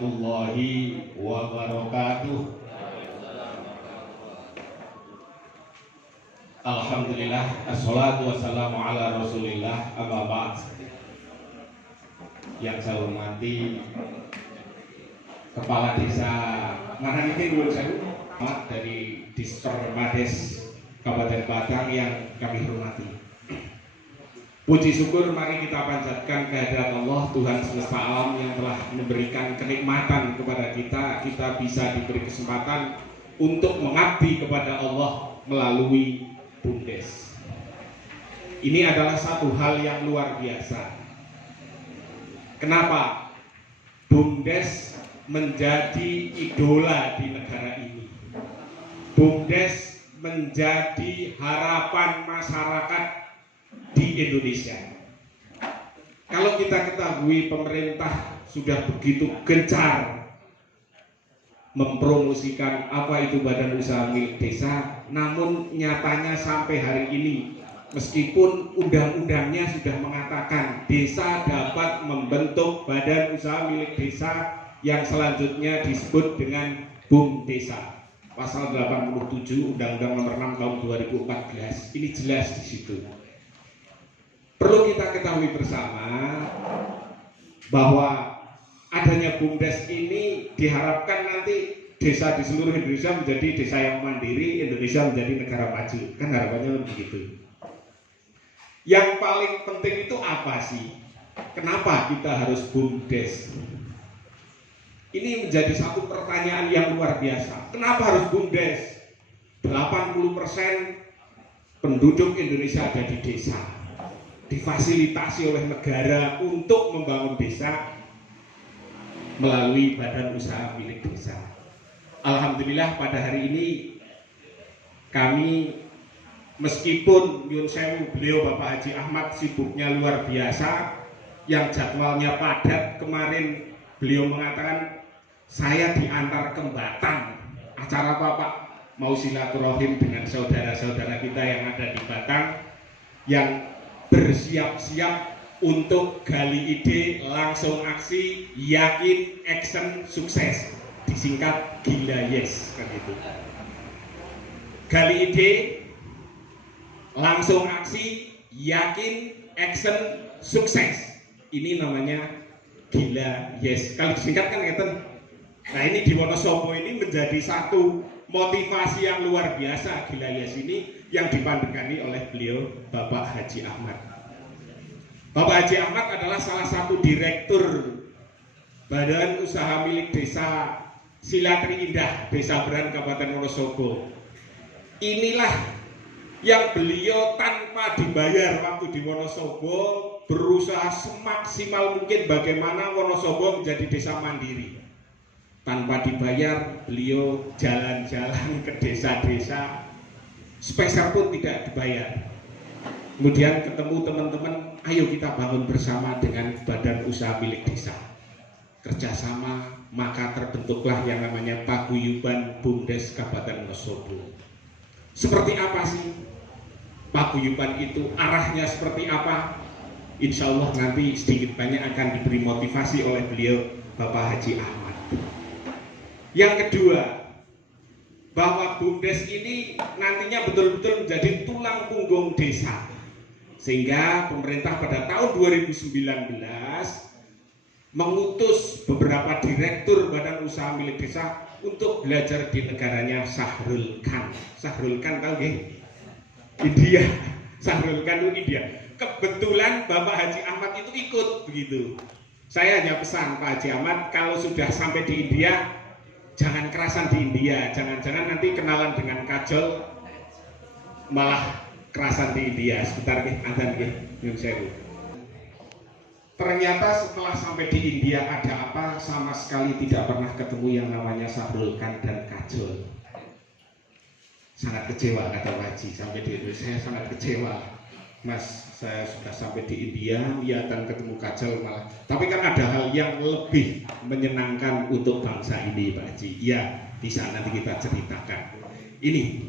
warahmatullahi wabarakatuh. Alhamdulillah, assalatu wassalamu ala rasulillah, amma ba'd. Yang saya hormati Kepala Desa Mananikin dari Dispermades Kabupaten Batang yang kami hormati. Puji syukur mari kita panjatkan kehadirat Allah Tuhan semesta alam yang telah memberikan kenikmatan kepada kita. Kita bisa diberi kesempatan untuk mengabdi kepada Allah melalui BUMDes. Ini adalah satu hal yang luar biasa. Kenapa BUMDes menjadi idola di negara ini? BUMDes menjadi harapan masyarakat di Indonesia. Kalau kita ketahui pemerintah sudah begitu gencar mempromosikan apa itu badan usaha milik desa, namun nyatanya sampai hari ini meskipun undang-undangnya sudah mengatakan desa dapat membentuk badan usaha milik desa yang selanjutnya disebut dengan BUMDesa. Pasal 87 Undang-Undang Nomor 6 Tahun 2014 ini jelas di situ. Perlu kita ketahui bersama bahwa adanya BUMDes ini diharapkan nanti desa di seluruh Indonesia menjadi desa yang mandiri, Indonesia menjadi negara maju. Kan harapannya begitu. Yang paling penting itu apa sih? Kenapa kita harus BUMDes? Ini menjadi satu pertanyaan yang luar biasa. Kenapa harus BUMDes? 80% penduduk Indonesia ada di desa, difasilitasi oleh negara untuk membangun desa melalui badan usaha milik desa. Alhamdulillah pada hari ini kami, meskipun nyun sewu beliau Bapak Haji Ahmad sibuknya luar biasa, yang jadwalnya padat, kemarin beliau mengatakan saya diantar ke Batang. Acara apa Pak? Mau silaturahim dengan saudara-saudara kita yang ada di Batang yang bersiap-siap untuk gali ide, langsung aksi, yakin, action, sukses. Disingkat gila yes, kan itu. Gali ide, langsung aksi, yakin, action, sukses. Ini namanya gila yes. Kalau disingkat kan ngeten. Nah ini di Wonosobo ini menjadi satu motivasi yang luar biasa. Gila yes ini yang dipandangani oleh beliau Bapak Haji Ahmad. Bapak Haji Ahmad adalah salah satu direktur Badan Usaha Milik Desa Silatri Indah, Desa Beran, Kabupaten Wonosobo. Inilah yang beliau tanpa dibayar waktu di Wonosobo berusaha semaksimal mungkin bagaimana Wonosobo menjadi desa mandiri. Tanpa dibayar, beliau jalan-jalan ke desa-desa, sepeser pun tidak dibayar. Kemudian ketemu teman-teman, ayo kita bangun bersama dengan badan usaha milik desa. Kerjasama, maka terbentuklah yang namanya Paguyuban BUMDes Kabupaten Wonosobo. Seperti apa sih paguyuban itu? Arahnya seperti apa? Insya Allah nanti sedikit banyak akan diberi motivasi oleh beliau Bapak Haji Ahmad. Yang kedua, bahwa BUMDes ini nantinya betul-betul menjadi tulang punggung desa. Sehingga pemerintah pada tahun 2019 mengutus beberapa direktur badan usaha milik desa untuk belajar di negaranya Shahrul Khan. Shahrul Khan tahu nggih? India. Shahrul Khan itu India. Kebetulan Bapak Haji Ahmad itu ikut begitu. Saya hanya pesan Pak Haji Ahmad kalau sudah sampai di India jangan kerasan di India, jangan-jangan nanti kenalan dengan kajol malah kerasan di India. Sebentar nih, adzan nggih, nyun sewu. Ternyata setelah sampai di India ada apa? Sama sekali tidak pernah ketemu yang namanya Shahrul Khan dan kajol. Sangat kecewa kata Pak Haji, sampai di Indonesia saya sangat kecewa. Mas, saya sudah sampai di India, niatan ketemu kajol malah. Tapi kan ada hal yang lebih menyenangkan untuk bangsa ini, Pak Haji. Ya, bisa nanti kita ceritakan. Ini.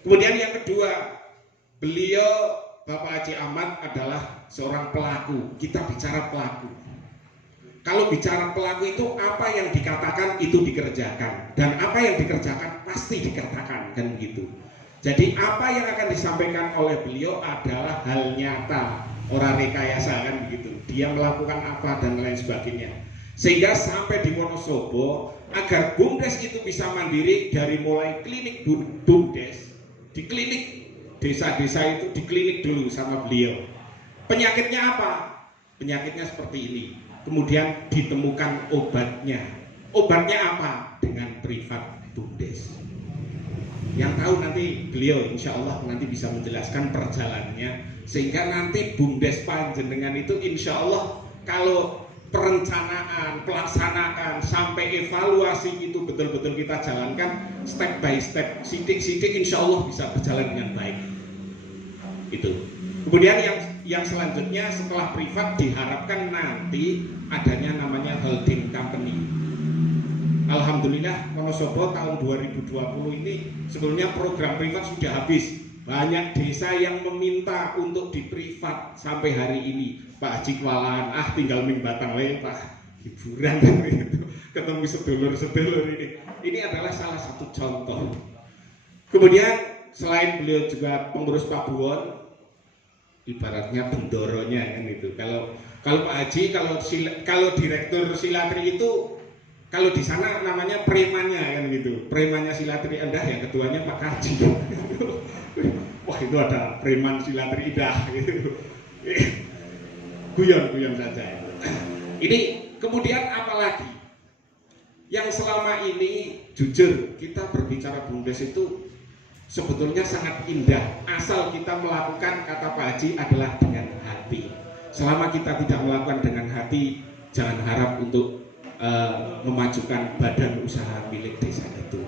Kemudian yang kedua, beliau Bapak Haji Ahmad adalah seorang pelaku. Kita bicara pelaku. Kalau bicara pelaku itu apa yang dikatakan itu dikerjakan, dan apa yang dikerjakan pasti dikatakan, kan begitu. Jadi apa yang akan disampaikan oleh beliau adalah hal nyata, orang rekayasa, kan begitu. Dia melakukan apa dan lain sebagainya. Sehingga sampai di Wonosobo, agar BUMDes itu bisa mandiri, dari mulai klinik BUMDes, di klinik desa-desa itu di klinik dulu sama beliau. Penyakitnya apa? Penyakitnya seperti ini. Kemudian ditemukan obatnya. Obatnya apa? Dengan privat BUMDes. Yang tahu nanti beliau, insya Allah nanti bisa menjelaskan perjalanannya, sehingga nanti BUMDes panjenengan itu insya Allah kalau perencanaan, pelaksanaan, sampai evaluasi itu betul-betul kita jalankan step by step, sidik-sidik, insya Allah bisa berjalan dengan baik. Itu. Kemudian yang selanjutnya setelah privat diharapkan nanti adanya namanya holding company. Alhamdulillah Wonosobo tahun 2020 ini sebelumnya program privat sudah habis. Banyak desa yang meminta untuk diprivat sampai hari ini. Pak Haji kewalahan, tinggal mingbatang lagi Pak, hiburan gitu. Ketemu sedulur-sedulur ini. Ini adalah salah satu contoh. Kemudian selain beliau juga pengurus Pabuwon, ibaratnya bendoronya kan itu. Kalau Pak Haji, kalau direktur Silatri itu, kalau di sana namanya premannya kan gitu. Premannya Silatri Endah, ya ketuanya Pak Haji. Wah, itu ada preman Silatri Indah gitu. Guyon saja. Ini kemudian apalagi yang selama ini jujur kita berbicara BUMDes itu sebetulnya sangat indah, asal kita melakukan, kata Pak Haji, adalah dengan hati. Selama kita tidak melakukan dengan hati, jangan harap untuk memajukan badan usaha milik desa itu.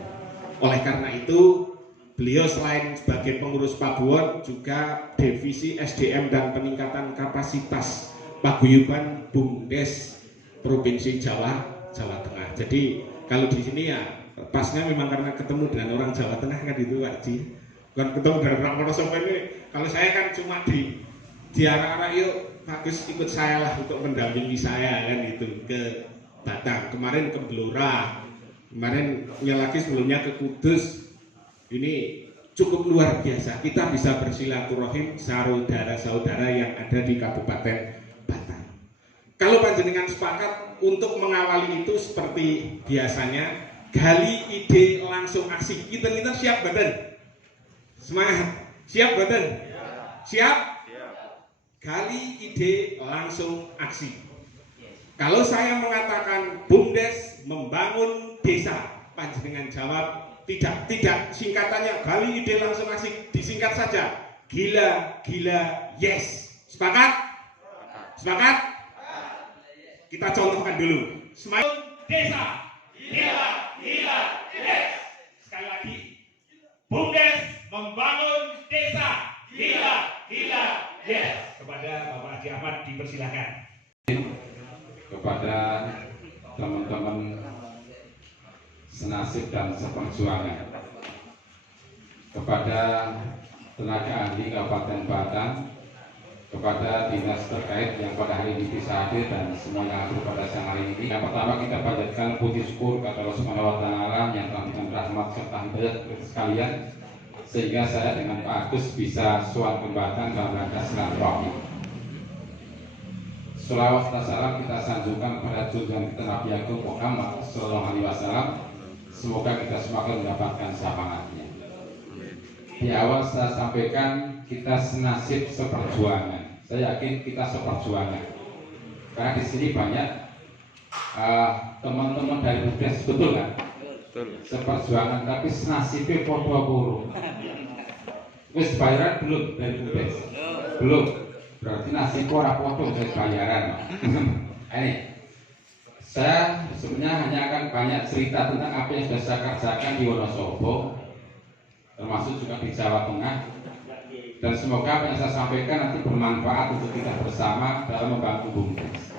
Oleh karena itu, beliau selain sebagai pengurus Pabuwon juga divisi SDM dan peningkatan kapasitas paguyuban BUMDes Provinsi Jawa Tengah. Jadi kalau di sini ya pasnya memang karena ketemu dengan orang Jawa Tengah kan itu Pak Haji. Bukan ketemu dengan orang Wonosobo ini. Kalau saya kan cuma di arah-arah, yuk Pak Gus ikut saya lah untuk mendampingi saya kan itu ke Batang. Kemarin ke Blora. Kemarin lagi sebelumnya ke Kudus. Ini cukup luar biasa. Kita bisa bersilaturahim saudara-saudara yang ada di Kabupaten Batang. Kalau panjenengan sepakat untuk mengawali itu seperti biasanya, gali ide langsung aksi. Kita siap badan? Semangat. Siap badan? Siap? Gali ide langsung aksi. Kalau saya mengatakan BUMDes membangun desa, panjenengan jawab tidak singkatannya gali ide langsung aksi, disingkat saja gila yes. Sepakat? Kita contohkan dulu. Smile desa gila yes. Sekali lagi, BUMDes membangun desa gila yes. Kepada Bapak Haji Ahmad dipersilakan. Kepada teman-teman senasib dan seperjuangan, kepada tenaga ahli Kabupaten Batang, kepada dinas terkait yang pada hari ini bisa hadir dan semuanya hadir pada siang hari ini. Yang pertama kita panjatkan puji syukur kepada Allah Subhanahu wa Ta'ala yang telah memberikan rahmat serta hidayah kepada sekalian, sehingga saya dengan Pak Agus bisa sowan ke Batang dalam rangka silaturahmi. Sholawat dan salam kita sanjungkan kepada junjungan kita Nabi Agung Muhammad Sallallahu Alaihi Wasallam. Semoga kita semakin mendapatkan syafaatnya. Di awal saya sampaikan kita senasib seperjuangan. Saya yakin kita seperjuangan. Karena di sini banyak teman-teman dari BUMDes, betul kan? Seperjuangan, tapi senasibnya podo-podo. Wis bayaran belum dari BUMDes? Belum. Berarti nasib ora podo wis bayaran. Ini saya sebenarnya hanya akan banyak cerita tentang apa yang sudah saya kerjakan di Wonosobo, termasuk juga di Jawa Tengah, dan semoga apa yang saya sampaikan nanti bermanfaat untuk kita bersama dalam membantu BUMDes.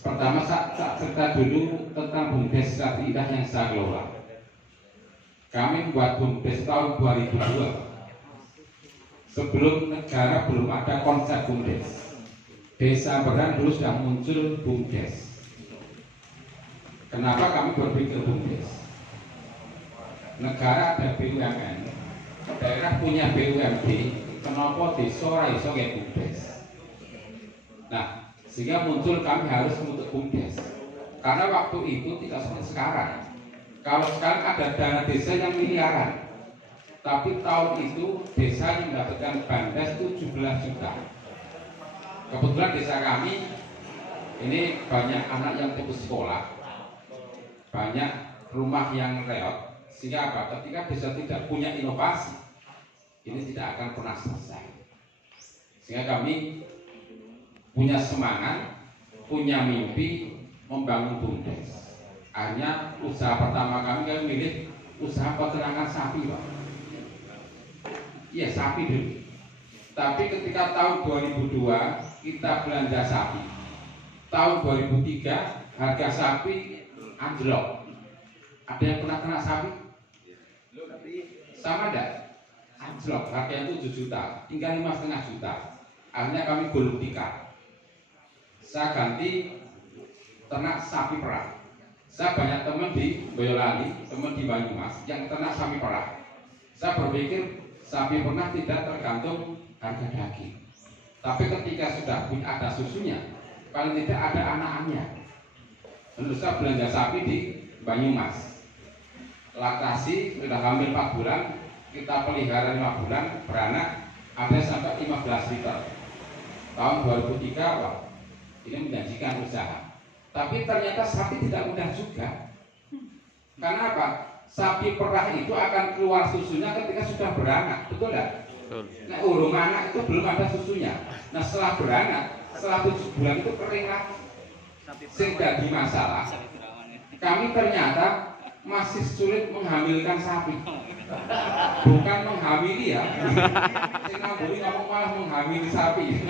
Pertama saya cerita dulu tentang BUMDes Silatri Indah yang saya kelola. Kami membuat BUMDes tahun 2002. Sebelum negara belum ada konsep BUMDes. Desa Beran dulu sudah muncul BUMDes. Kenapa kami berpikir BUMDes? Negara ada BUMN, daerah punya BUMD, kenapa desa ora iso kayak BUMDes? Nah, sehingga muncul kami harus untuk BUMDes. Karena waktu itu tidak seperti sekarang. Kalau sekarang ada dana desa yang miliaran, tapi tahun itu desa yang mendapatkan BUMDes 17 juta. Kebetulan desa kami ini banyak anak yang putus sekolah, banyak rumah yang reot, sehingga apa? Ketika desa tidak punya inovasi, ini tidak akan pernah selesai. Sehingga kami punya semangat, punya mimpi membangun BUMDes. Akhirnya usaha pertama kami milih usaha peternakan sapi, Pak. Iya, sapi dulu. Tapi ketika tahun 2002 kita belanja sapi, tahun 2003 harga sapi anjlok. Ada yang pernah kena sapi? Sama enggak? Anjlok, harganya 7 juta, tinggal 5,5 juta. Akhirnya kami gulung tikar. Saya ganti ternak sapi perah. Saya banyak teman di Boyolali, teman di Banyumas yang ternak sapi perah. Saya berpikir sapi perah tidak tergantung harga daging. Tapi ketika sudah ada susunya, paling tidak ada anak-anaknya. Lalu saya belanja sapi di Banyumas. Laktasi sudah hamil 4 bulan, kita pelihara 5 bulan, beranak ada sampai 15 liter. Tahun 2003, wah, ini menjanjikan usaha. Tapi ternyata sapi tidak mudah juga. Karena apa? Sapi perah itu akan keluar susunya ketika sudah beranak, betul tidak? Nah, urung anak itu belum ada susunya. Nah, setelah beranak, setelah 7 bulan itu kering lagi. Sehingga di masalah, kami ternyata masih sulit menghamilkan sapi. Bukan menghamili ya. Saya ngomong malah menghamili sapi.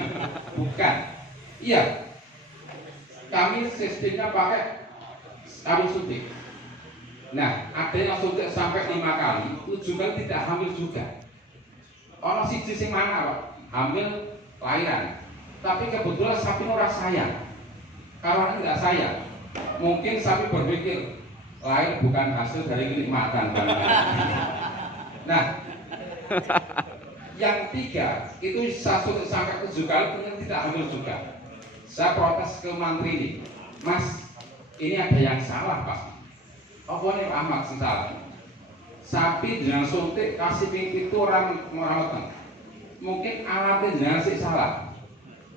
Bukan. Iya. Kami sistemnya pakai kami suntik. Nah, ada yang suntik sampai 5 kali, 7 kali tidak hamil juga. Orang siji sing mana, Pak? Hamil lahiran. Tapi kebetulan sapi ora sayang. Kalau tidak sayang, mungkin sapi berpikir lahir bukan hasil dari kenikmatan. Nah, yang 3 itu satu sampai 7 kali ternyata tidak hamil juga. Saya protes ke mantri ini, Mas, ini ada yang salah Pak. Apa nih Ahmad sing salah? Sapi dengan suntik kasih pipi itu orang merawat. Mungkin alatnya jangan sih salah.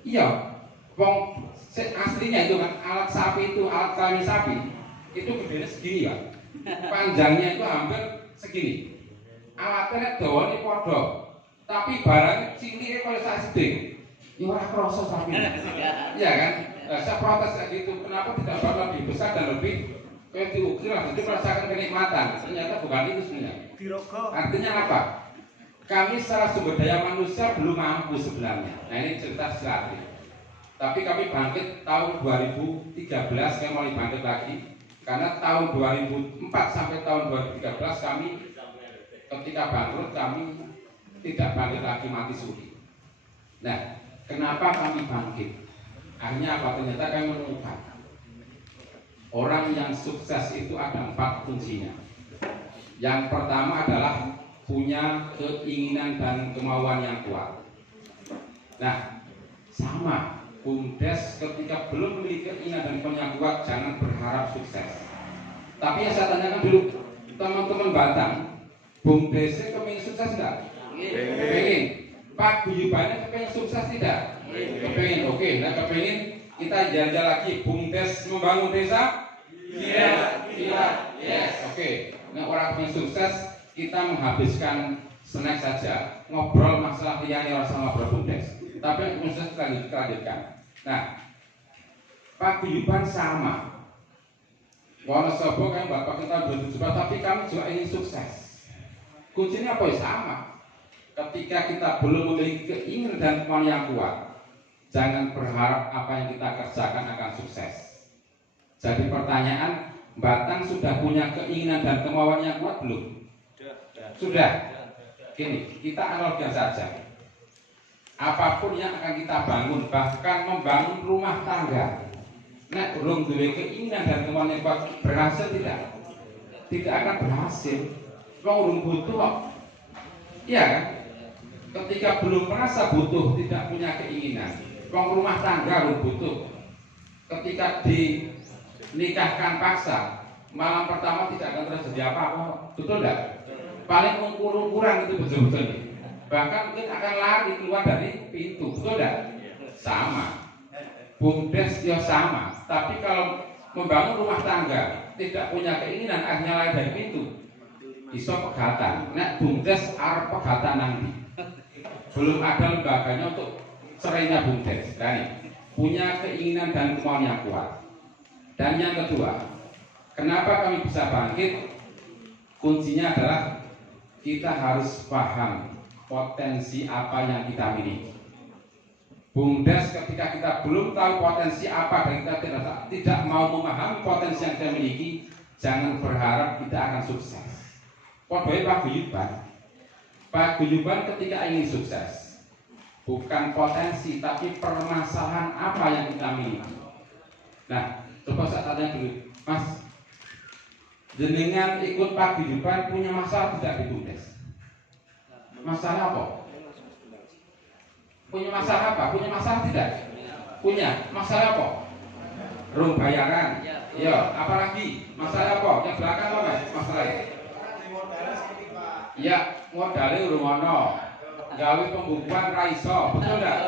Iya, wong aslinya itu kan alat sapi itu, alat kelamin sapi itu gedenya segini ya, panjangnya itu hampir segini. Alatnya dawane podo, tapi barang ciliknya kalau saya sedih, ini orang kroso sapi. Iya kan? Nah, saya protes kayak gitu. Kenapa tidak buat lebih besar dan lebih kayak diukir lah, jadi merasakan kenikmatan. Ternyata bukan itu sebenarnya. Artinya apa? Kami secara sumber daya manusia belum mampu sebenarnya. Nah ini cerita sejarah. Tapi kami bangkit tahun 2013, kami mulai bangkit lagi. Karena tahun 2004 sampai tahun 2013 kami ketika bangkrut kami tidak bangkit lagi, mati suri. Nah, kenapa kami bangkit? Akhirnya apa? Ternyata kami menemukan orang yang sukses itu ada 4 kuncinya. Yang pertama adalah punya keinginan dan kemauan yang kuat. Nah, sama BUMDes ketika belum memiliki keinginan dan kemauan yang kuat, jangan berharap sukses. Tapi yang saya tanyakan dulu, teman-teman Batang, BUMDes kepingin sukses tidak? Kepingin. Pak Guyubannya kepingin sukses tidak? Kepingin. Oke, nah kepingin kita jalan lagi BUMDes membangun desa? Iya, yes. Oke. Nah orang kepingin sukses, kita menghabiskan snack saja, ngobrol masalah liane orang sama ngobrol BUMDes. Tapi khusus kita lanjutkan. Nah, paguyuban sama. Wonosobo kan bapak kita 2017, tapi kami juga ingin sukses. Kuncinya apa? Sama. Ketika kita belum memiliki keinginan dan kemauan yang kuat, jangan berharap apa yang kita kerjakan akan sukses. Jadi pertanyaan, Batang sudah punya keinginan dan kemauan yang kuat belum? Sudah. Gini, kita analogikan saja. apapun yang akan kita bangun, bahkan membangun rumah tangga, nek belum duwe keinginan dan kemauan yang kuat, berhasil tidak? Tidak akan berhasil. Wong urung butuh kok. Iya kan? Ketika belum merasa butuh, tidak punya keinginan, wong rumah tangga belum butuh. Ketika dinikahkan paksa, malam pertama tidak akan terjadi apa-apa, betul tidak? Paling kurang itu betul-betul. Bahkan mungkin akan lari keluar dari pintu, betul tidak? Sama. Bumdes ya sama. Tapi kalau membangun rumah tangga tidak punya keinginan, akhirnya lari dari pintu, iso pegatan. Nek bumdes arep pegatan nanti. Belum ada lembaganya untuk cerainya bumdes. Punya keinginan dan kemauan yang kuat. Dan yang kedua, kenapa kami bisa bangkit? Kuncinya adalah kita harus paham potensi apa yang kita miliki. Bumdes ketika kita belum tahu potensi apa dan kita tidak mau memahami potensi yang kita miliki, jangan berharap kita akan sukses. Padahal paguyuban ketika ingin sukses, bukan potensi tapi permasalahan apa yang kita miliki. Nah, coba saya tanya dulu, Mas, jenengan ikut paguyuban punya masalah tidak di Bumdes? Masalah apa? Punya masalah apa? Punya masalah tidak? Punya. Masalah apa? Rum bayaran. Ya, apalagi? Masalah apa? Yang belakang apa, Mas? Masalahnya? Ya, modalnya urung ono. Gawe pembukuan raiso, betul enggak?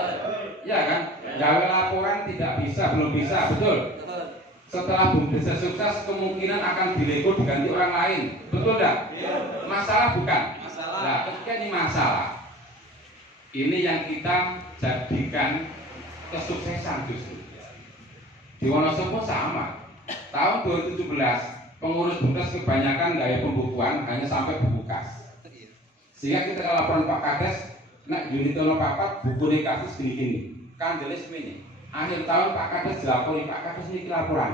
Ya kan? Gawe laporan tidak bisa, belum bisa, betul? Setelah Bumdes sukses, kemungkinan akan dilego diganti orang lain, betul enggak? Masalah bukan? Nah, ketika ini masalah, ini yang kita jadikan kesuksesan justru. Di Wonosobo sama. Tahun 2017 pengurus Bumdes kebanyakan gaya pembukuan hanya sampai buku kas. Sehingga kita laporan Pak Kades, nak unit ono papat buku kasus gini-gini. Kan jelas ini. Akhir tahun Pak Kades dilapori, Pak Kades ini laporan.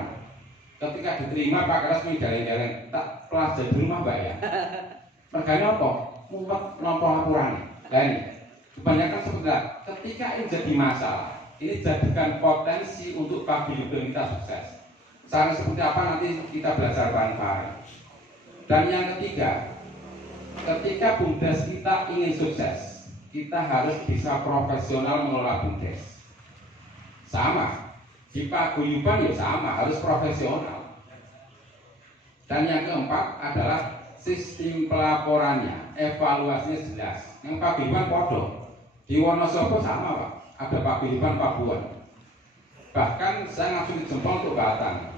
Ketika diterima Pak Kades menjalin-jalin, tak pelajari di rumah Mbak ya. Mergane apa? Mumpet nompo laporan. Nah ini. Kebanyakan sebenarnya ketika ini jadi masalah, ini jadikan potensi untuk paguyuban kita sukses. Cara seperti apa nanti kita belajar bareng-bareng. Dan yang ketiga, ketika Bumdes kita ingin sukses, kita harus bisa profesional mengelola Bumdes. Sama, di paguyuban ya sama, harus profesional. Dan yang keempat adalah sistem pelaporannya, evaluasinya jelas. Yang paguyuban podo. Di Wonosobo sama Pak, ada paguyuban Pabuan. Bahkan saya langsung dijempol untuk Batang.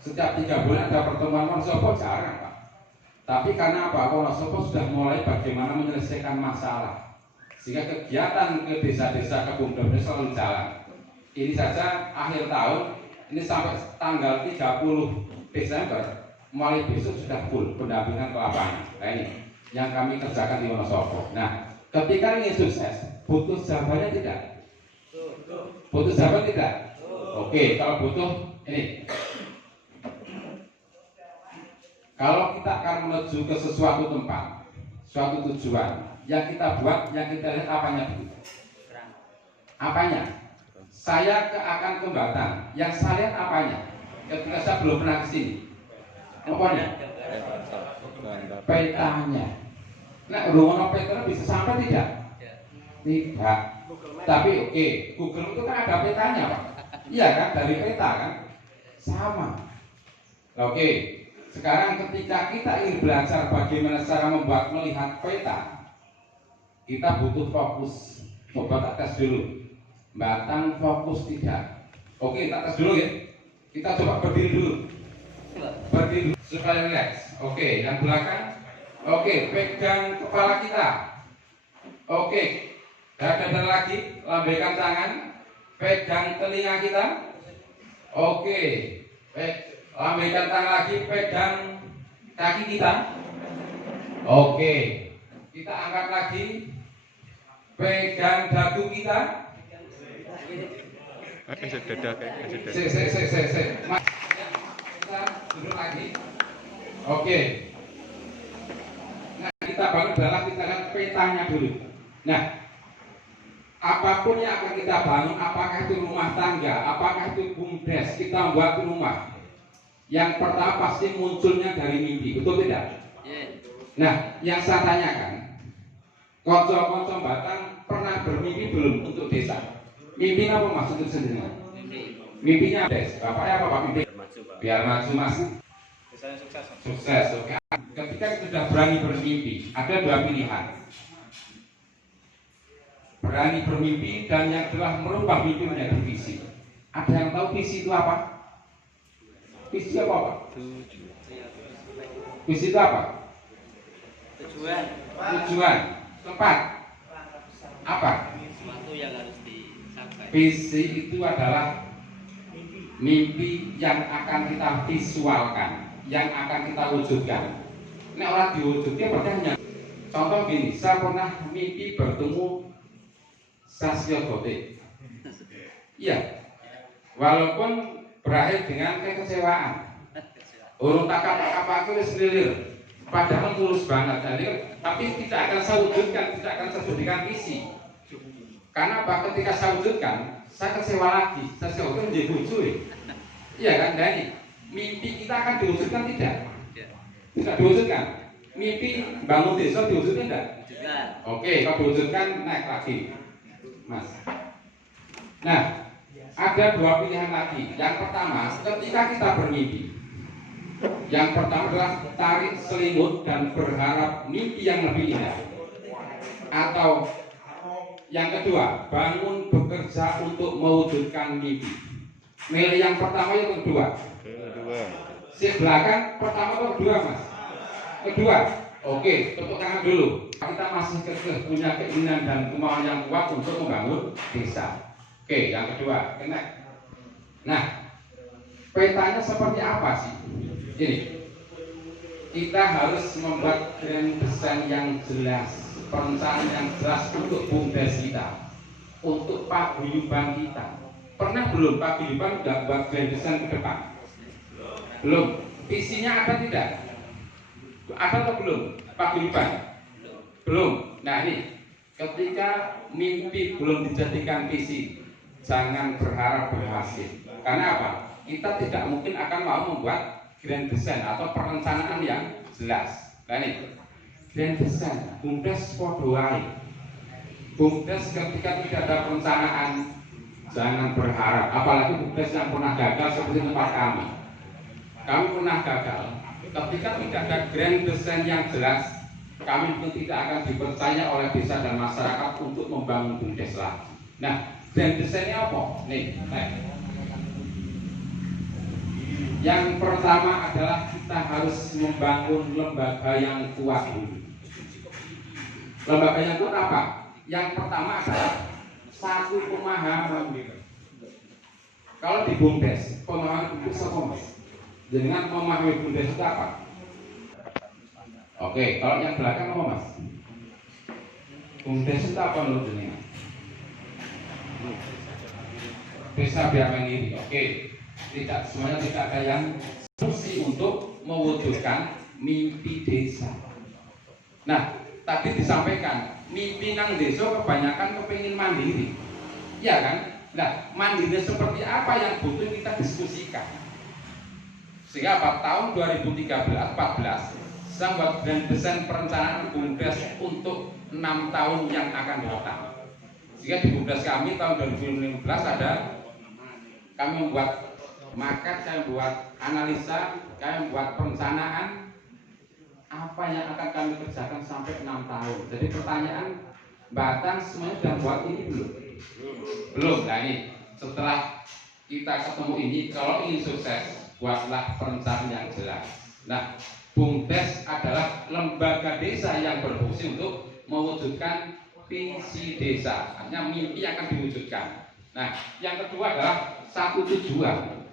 Setiap 3 bulan ada pertemuan Wonosobo, jarang Pak. Tapi karena apa? Wonosobo sudah mulai bagaimana menyelesaikan masalah, sehingga kegiatan ke desa-desa, ke Bumdes selalu jalan. Ini saja akhir tahun, ini sampai tanggal 30 Desember, mulai besok sudah full pendampingan ke lapangan. Nah ini yang kami kerjakan di Wonosobo. Nah, ketika ingin sukses, butuh jawabannya tidak? Butuh jawaban tidak? Oke, kalau butuh ini. Kalau kita akan menuju ke sesuatu tempat, suatu tujuan, yang kita buat, yang kita lihat apanya dulu? Apanya? Saya akan ke Batang, yang saya lihat apanya? Ketika saya belum pernah ke sini. Apanya? Petanya. Nah, ruang peta bisa sampai tidak? Tidak. Tapi oke, Google itu kan ada petanya Pak. Iya kan, dari peta kan? Sama. Oke, sekarang ketika kita ingin belajar bagaimana cara melihat peta, kita butuh fokus. Coba tak tes dulu. Batang fokus tidak. Oke, tak tes dulu ya. Kita coba berdiri dulu. Berdiri dulu supaya relax. Oke, yang belakang. Oke, pegang kepala kita. Oke, dada lagi, lambaikan tangan. Pegang telinga kita. Oke, lambaikan tangan lagi, pegang kaki kita. Oke, kita angkat lagi. Pegang dagu kita. Kita duduk lagi. Oke. Nah, kita bangun adalah kita lihat petanya dulu. Nah, apapun yang akan kita bangun, apakah itu rumah tangga, apakah itu bumdes, kita buat rumah, yang pertama pasti munculnya dari mimpi, betul tidak? Nah, yang saya tanyakan, konco-konco Batang pernah bermimpi belum untuk desa? Mimpi apa mas untuk sendiri? Mimpinya des, bapaknya apa pak mimpi? Biar maju mas. Sukses, oke. Ketika kita sudah berani bermimpi, ada dua pilihan. Berani bermimpi dan yang telah merubah mimpi menjadi visi. Ada yang tahu visi itu apa? Visi apa pak? Visi itu apa? Tujuan. Tempat. Apa? Sesuatu yang harus dicapai. Visi itu adalah mimpi yang akan kita visualkan, yang akan kita wujudkan. Ini orang diwujudnya berarti hanya contoh gini, saya pernah mimpi bertemu Sasio Gotik. Iya, walaupun berakhir dengan kekecewaan. Urung takap-takap aku wis lilir, padahal mulus banget. Tapi tidak akan saya wujudkan, tidak akan saya jadikan visi. Karena apa? Ketika saya wujudkan, saya kecewa lagi. Saya itu menjadi lucu. Iya kan? Dari mimpi kita akan diwujudkan tidak? Tidak diwujudkan. Mimpi bangun desa diwujudkan tidak? Oke, kalau diwujudkan naik lagi, Mas. Nah, ada dua pilihan lagi. Yang pertama, ketika kita bermimpi, yang pertama adalah tarik selimut dan berharap mimpi yang lebih indah. Atau yang kedua, bangun bekerja untuk mewujudkan mimpi. Milih yang pertama yang kedua? Si belakang pertama atau kedua mas? Kedua. Oke, tepuk tangan dulu. Kita masih punya keinginan dan kemauan yang kuat untuk membangun desa. Oke, yang kedua, kena. Nah, petanya seperti apa sih? Ini, kita harus membuat grand design yang jelas, perencanaan yang jelas untuk bumdes kita, untuk paguyuban kita. Pernah belum paguyuban udah buat grand design ke depan? Belum. Visinya ada tidak? Ada atau belum paguyuban? Belum. Nah ini, ketika mimpi belum dijadikan visi, jangan berharap berhasil. Karena apa? Kita tidak mungkin akan mau membuat grand design atau perencanaan yang jelas. Nah ini, grand design, bumdes podo wae. Bumdes ketika tidak ada perencanaan, jangan berharap. Apalagi bumdes yang pernah gagal seperti tempat kami. Kami pernah gagal. Ketika tidak ada grand design yang jelas, kami pun tidak akan dipercaya oleh desa dan masyarakat untuk membangun bumdes lagi. Nah, grand desainnya apa? Nih, yang pertama adalah kita harus membangun lembaga yang kuat dulu. Lembaga yang kuat apa? Yang pertama adalah satu pemahaman. Kalau di bumdes, pemahaman itu apa mas? Dengan memahami bumdes itu apa? Oke, kalau yang belakang apa mas? Bumdes itu apa menurut dunia? Desa biar mandiri. Oke, tidak semuanya tidak ada yang fungsi untuk mewujudkan mimpi desa. Nah, tadi disampaikan mimpi nang desa kebanyakan kepingin mandiri, ya kan? Nah, mandiri seperti apa yang butuh kita diskusikan. Sehingga apa? Tahun 2013-14 saya buat grand design perencanaan bumdes untuk 6 tahun yang akan datang. Sehingga di bumdes kami tahun 2015 ada kami membuat maket, kami buat analisa, kami membuat perencanaan apa yang akan kami kerjakan sampai 6 tahun. Jadi pertanyaan, Batang semuanya sudah buat ini belum? Belum. Nah ini setelah kita ketemu ini, kalau ingin sukses, buatlah perencanaan yang jelas. Nah, bumdes adalah lembaga desa yang berfungsi untuk mewujudkan visi desa. Artinya mimpi akan diwujudkan. Nah, yang kedua adalah satu tujuan.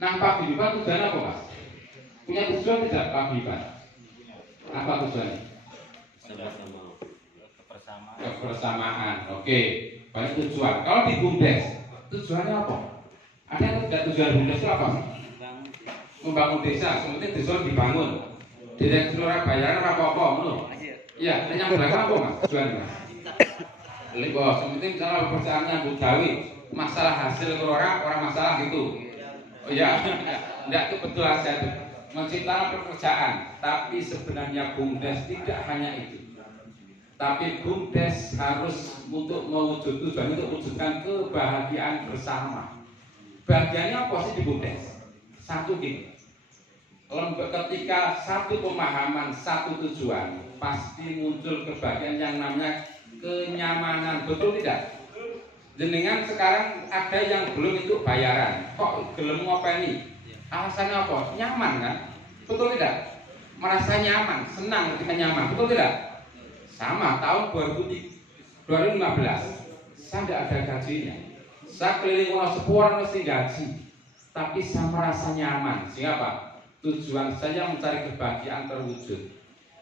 Nah, paguyuban tujuan apa mas? Punya tujuan tidak paguyuban? Apa tujuannya? Kebersamaan. Oke, banyak tujuan. Kalau di bumdes, tujuannya apa? Ada yang tidak tujuan bumdes itu apa? Membangun desa. Seperti desa dibangun. Direktur bayaran apa-apa, menurut? Iya, yang belakang apa mas? Tujuannya? Lego, seperti misalnya pekerjaan nyambut gawe, masalah hasil ke orang masalah gitu. Oh ya, enggak itu betul aja itu. Menciptakan pekerjaan, tapi sebenarnya BUMDes tidak hanya itu. Tapi BUMDes harus untuk mewujud tujuan untuk mewujudkan kebahagiaan bersama. Bagiannya apa sih di BUMDes? Satu gitu. Ketika satu pemahaman, satu tujuan, pasti muncul kebahagiaan yang namanya kenyamanan, betul tidak? Jenengan sekarang ada yang belum itu bayaran, kok gelem ngopeni? Alasannya apa? Nyaman kan? Betul tidak? Merasa nyaman, senang ketika nyaman, betul tidak? Sama tahun 2015, saya tidak ada gajinya. Saya keliling Wono Sepuh mesti gaji, tapi saya merasa nyaman. Siapa? Tujuan saya mencari kebahagiaan terwujud.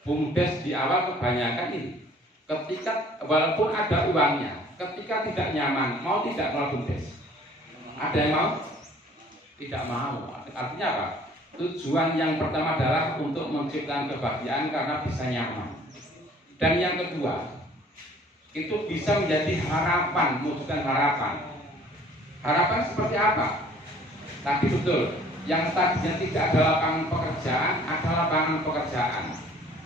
BUMDes di awal kebanyakan ini. Ketika walaupun ada uangnya, ketika tidak nyaman, mau tidak mau BUMDes? Ada yang mau? Tidak mau. Artinya apa? Tujuan yang pertama adalah untuk menciptakan kebahagiaan karena bisa nyaman. Dan yang kedua, itu bisa menjadi harapan, mewujudkan harapan. Harapan seperti apa? Tadi betul, yang tadinya tidak ada lapangan pekerjaan, ada lapangan pekerjaan.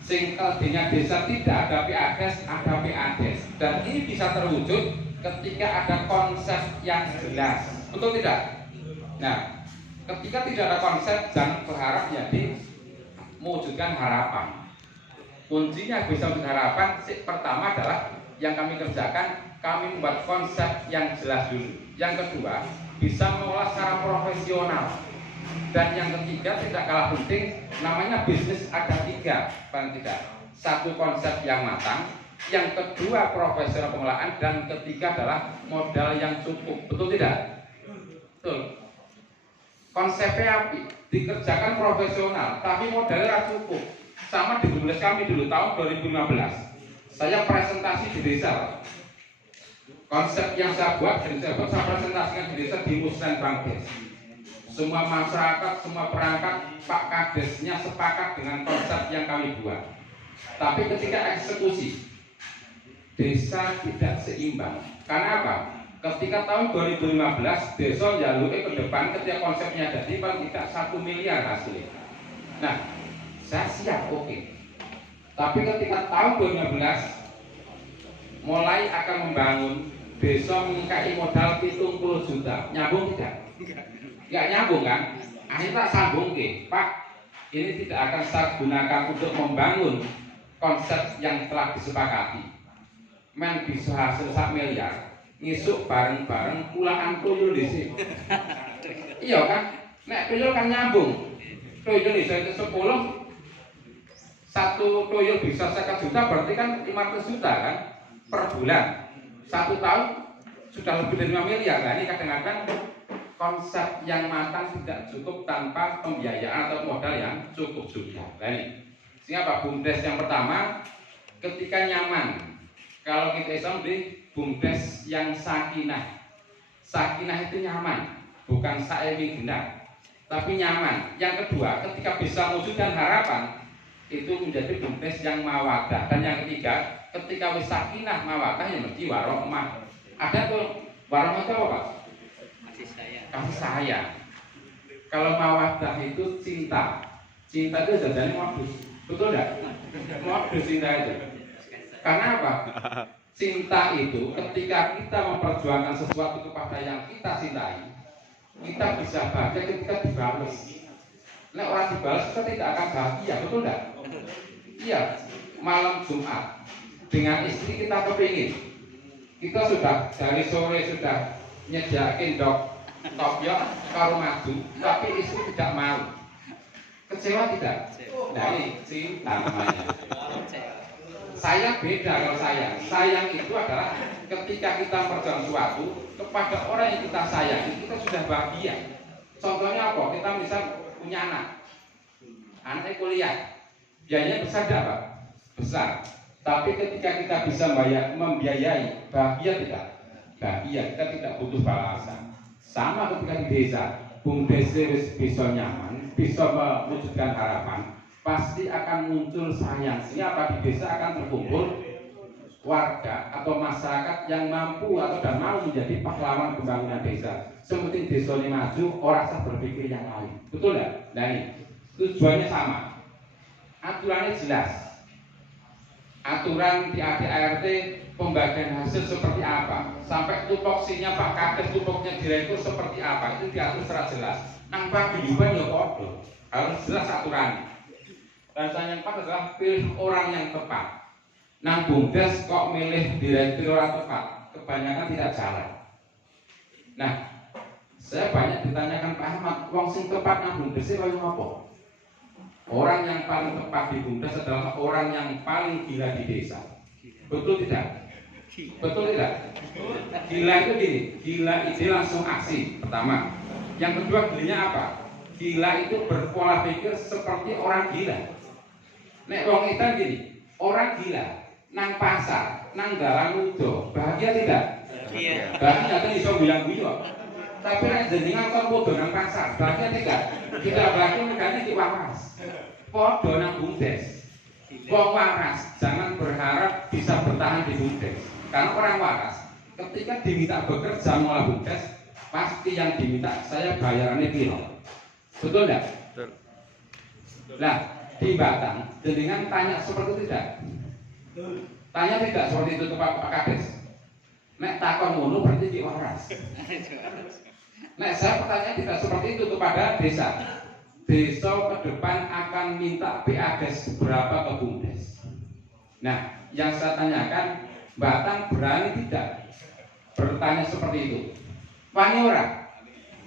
Sing tadinya desa tidak ada PADes, ada PADes. Dan ini bisa terwujud ketika ada konsep yang jelas. Betul tidak? Nah, ketika tidak ada konsep, jangan berharap jadi mewujudkan harapan. Kuncinya bisa mewujudkan harapan, pertama adalah yang kami kerjakan, kami membuat konsep yang jelas dulu. Yang kedua, bisa mengolah secara profesional. Dan yang ketiga tidak kalah penting, namanya bisnis ada tiga, paling tidak. Satu konsep yang matang, yang kedua profesional pengolahan, dan ketiga adalah modal yang cukup. Betul tidak? Betul. Konsepnya dikerjakan profesional, tapi modalnya cukup. Sama di BUMDes kami dulu tahun 2015. Saya presentasi di desa. Konsep yang saya buat, saya presentasikan di desa di Musren Bangdes. Semua masyarakat, semua perangkat, Pak Kadesnya sepakat dengan konsep yang kami buat. Tapi ketika eksekusi, desa tidak seimbang. Karena apa? Ketika tahun 2015, desa jalurnya ke depan ketika konsepnya jadi paling tidak 1 miliar hasilnya. Nah, saya siap, oke. Tapi ketika tahun 2015 mulai akan membangun, desa mengkai modal 70 juta, nyambung tidak? Nggak nyambung kan? Akhirnya tak sambung ke, Pak, ini tidak akan saya gunakan untuk membangun konsep yang telah disepakati. Men bisa hasil 1 miliar, ngisuk bareng-bareng pulaan tuyul di sini. Iya kan? Nek tuyul kan nyambung. Tuyul bisa itu 10, satu tuyul bisa 50 juta, berarti kan 500 juta kan per bulan. 1 tahun sudah lebih dari 5 miliar. Nah ini kadang-kadang konsep yang matang tidak cukup tanpa pembiayaan atau modal yang cukup juga. Nah ini, sehingga Pak BUMDes yang pertama, ketika nyaman. Kalau kita Islam di BUMDes yang sakinah. Sakinah itu nyaman, bukan saemi genap, tapi nyaman. Yang kedua, ketika bisa mewujudkan harapan, itu menjadi BUMDes yang mawadah. Dan yang ketiga, ketika wis sakinah mawadah yang mesti warohmah. Ada tuh warohmah itu apa Pak? Kasih sayang. Kalau mawaddah itu cinta. Cinta itu jadinya modus. Betul enggak? Modus cinta itu. Karena apa? Cinta itu ketika kita memperjuangkan sesuatu kepada yang kita cintai, kita bisa bahagia ketika dibalas. Nek orang dibalas kita tidak akan bahagia, betul enggak? Iya. Malam Jumat dengan istri kita kepingin, kita sudah dari sore sudah nyediakin tokyok karo madu, tapi istri tidak mau. Kecewa tidak? Nah ini cinta namanya. Sayang beda kalau sayang. Sayang itu adalah ketika kita memperjuangkan sesuatu kepada orang yang kita sayangi, kita sudah bahagia. Contohnya apa? Kita misal punya anak, anaknya kuliah, biayanya besar tidak Pak? Besar. Tapi ketika kita bisa membiayai, bahagia tidak? Bahagia, kita tidak butuh balasan. Sama ketika di desa, BUMDes bisa nyaman, bisa mewujudkan harapan, pasti akan muncul sayang. Siapa di desa akan terkumpul warga atau masyarakat yang mampu atau dan mau menjadi pahlawan pembangunan desa. Sementing desa ini maju, orang usah berpikir yang lain. Betul nggak? Nah ini tujuannya sama, aturannya jelas. Aturan di ADART pembagian hasil seperti apa, sampai tupoksinya Pak Kades, tupoknya direktur seperti apa, itu diatur secara jelas. Nang paguyuban ya kodoh, harus jelas aturan. Dan yang empat adalah pilih orang yang tepat. Nang Bumdes kok milih direktur orang tepat, kebanyakan tidak jalan. Nah, saya banyak ditanyakan Pak Ahmad, wong sing tepat nang Bumdes itu kaya apa? Orang yang paling tepat di Bumdes adalah orang yang paling gila di desa. Betul tidak? Betul tidak? Gila itu gini, gila ide langsung aksi pertama. Yang kedua gilanya apa? Gila itu berpola pikir seperti orang gila. Nek wong edan gini, orang gila nang pasar, nang dalan udo, bahagia tidak? Iya. Bahagia kan iso gulang-gulang. Tapi nek jenengan kok podo nang pasar, bahagia tidak? Tidak bahagia makanya diwawas. Podo nang Bumdes. Wong waras jangan berharap bisa bertahan di Bumdes. Karena orang waras ketika diminta bekerja mengolah Bumdes, pasti yang diminta saya bayarannya piro. Betul enggak? Betul. Nah, di Batang jenengan tanya seperti itu tidak? Tanya tidak seperti itu ke Pak Kades. Nek takon ngono berarti di waras. Nek saya pertanyaan tidak seperti itu kepada desa. Desa ke depan akan minta PADes berapa ke Bumdes. Nah, yang saya tanyakan, Batang berani tidak bertanya seperti itu? Wani ora?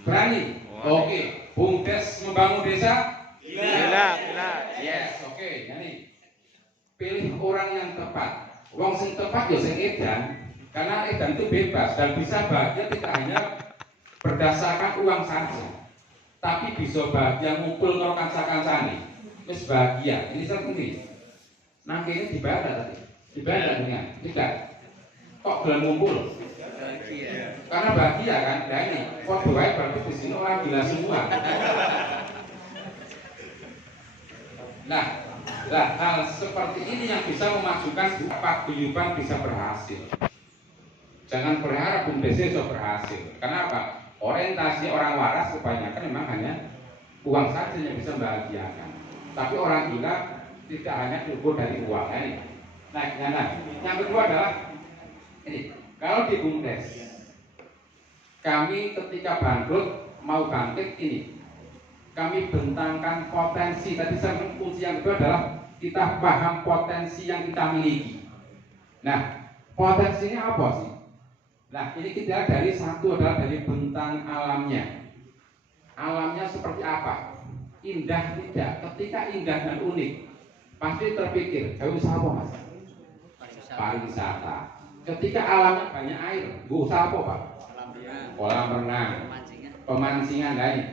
Berani? Oke, Bumdes membangun desa? Gila. Yes, oke. Jadi pilih orang yang tepat. Wong sing tepat ya sing edan. Karena edan itu bebas dan bisa bahagia tidak hanya berdasarkan uang saja, tapi bisa bahagia ngumpul karo kanca-kancane. Wis bahagia. Ini seperti nang kene dibayar tadi. Dibayar dengan tidak. Kok gelem ngumpul? Karena bahagia kan. Nah ini kok wae berarti di sini orang gila semua. Nah, hal seperti ini yang bisa memajukan paguyuban bisa berhasil. Jangan berharap Bumdes bisa berhasil. Kenapa? Orientasi orang waras kebanyakan memang hanya uang saja yang bisa membahagiakan. Tapi orang gila tidak hanya cukup dari uang. Nah, yang kedua adalah ini. Kalau di Bumdes, kami ketika bangkrut mau bangkit ini, kami bentangkan potensi. Tadi saya bilang kunci yang kedua adalah kita paham potensi yang kita miliki. Nah, potensinya apa sih? Nah, ini kita dari satu adalah dari bentang alamnya. Alamnya seperti apa? Indah tidak? Ketika indah dan unik, pasti terpikir, gak usah apa mas? Pariwisata. Ketika alamnya banyak air, gak usah apa pak? Kolam renang, pemancingan lain.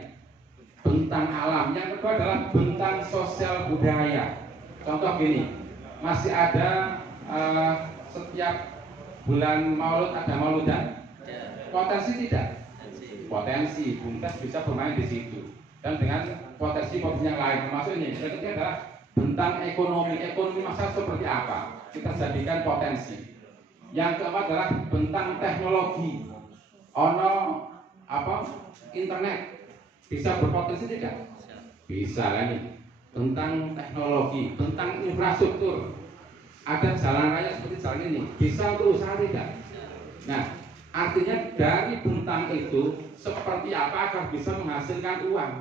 Bentang alam. Yang kedua adalah bentang sosial budaya. Contoh gini, masih ada setiap bulan Maulud ada Mauludan. Potensi tidak? Potensi. Bumdes bisa bermain di situ. Dan dengan potensi yang lain, termasuk ini. Yang ketiga adalah bentang ekonomi. Ekonomi masyarakat seperti apa? Kita jadikan potensi. Yang keempat adalah bentang teknologi. Ono apa? Internet. Bisa berpotensi tidak? Bisa kan nih. Tentang teknologi, tentang infrastruktur. Ada jalan raya seperti jalan ini, bisa untuk usaha tidak? Nah, artinya dari bentang itu seperti apa agar bisa menghasilkan uang?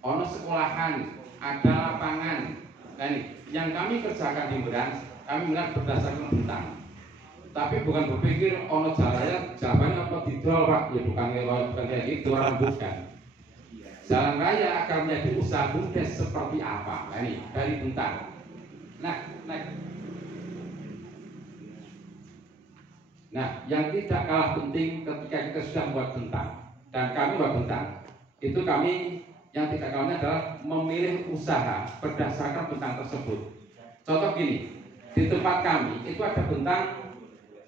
Ono sekolahan, ada lapangan. Nah ini, yang kami kerjakan di Medan, kami melihat berdasarkan bentang. Tapi bukan berpikir ono jalan raya, jawabannya apa didol pak? Ya bukan kayak gitu, orang bukan. Jalan raya akan menjadi usaha Bumdes seperti apa? Nah ini dari bentang. Nah, yang tidak kalah penting ketika kita sudah membuat bentang dan kami buat bentang, itu kami yang tidak kalahnya adalah memilih usaha berdasarkan bentang tersebut. Contoh gini, di tempat kami itu ada bentang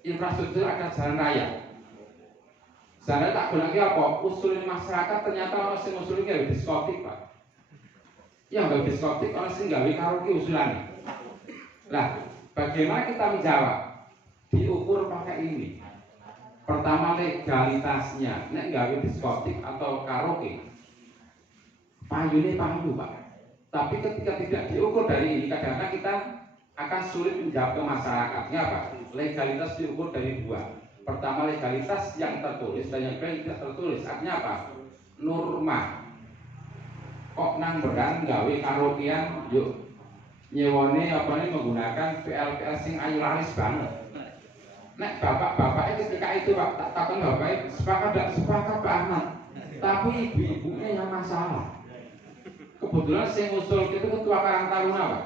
infrastruktur, ada jalan raya. Jalan tak bilang apa? Usulin masyarakat ternyata orang sing usulin gawe diskotik pak. Ya gawe diskotik orang sing gawe karaoke usulannya. Lah, bagaimana kita menjawab? Diukur pakai ini. Pertama legalitasnya, nek gawe diskotik atau karaoke, payune payu Pak. Tapi ketika tidak diukur dari ini, kadang-kadang kita akan sulit menjawab ke masyarakat. Kenapa? Legalitas diukur dari dua. Pertama legalitas yang tertulis dan yang kedua yang tidak tertulis. Artinya apa? Norma. Kok nang berang gawe karaokean, yuk nyewone apa ini menggunakan PLPL sing ayu laris banget. Nek bapak-bapaknya ketika itu Pak, tak takon bapaknya sepakat Pak Ahmad. Tapi ibu-ibunya yang masalah. Kebetulan saya ngusul itu ketua Karang Taruna Pak.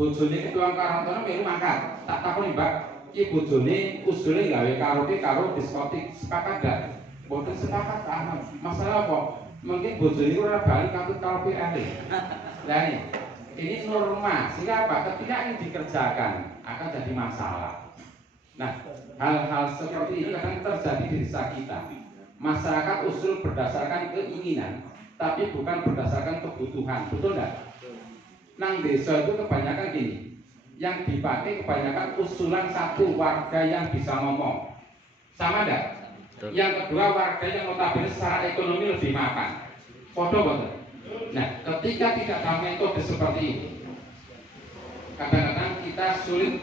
Bojone ketua Karang Taruna melu mangkat. Tak takoni Mbak, iki bojone usule gawe karaoke karo diskotik. Sepakat gak? Boten sepakat Pak Ahmad. Masalah apa? Mungkin bojone ora bali katut karaoke ae. Lah ini norma. Sehingga apa? Ketika ini dikerjakan akan jadi masalah. Nah, hal-hal seperti ini kadang terjadi di desa kita. Masyarakat usul berdasarkan keinginan, tapi bukan berdasarkan kebutuhan, betul enggak? Nang desa itu kebanyakan gini, yang dipakai kebanyakan usulan satu warga yang bisa ngomong, sama enggak? Yang kedua warga yang notabene secara ekonomi lebih mapan, podo betul. Nah, ketika tidak ada metode seperti ini, kadang-kadang kita sulit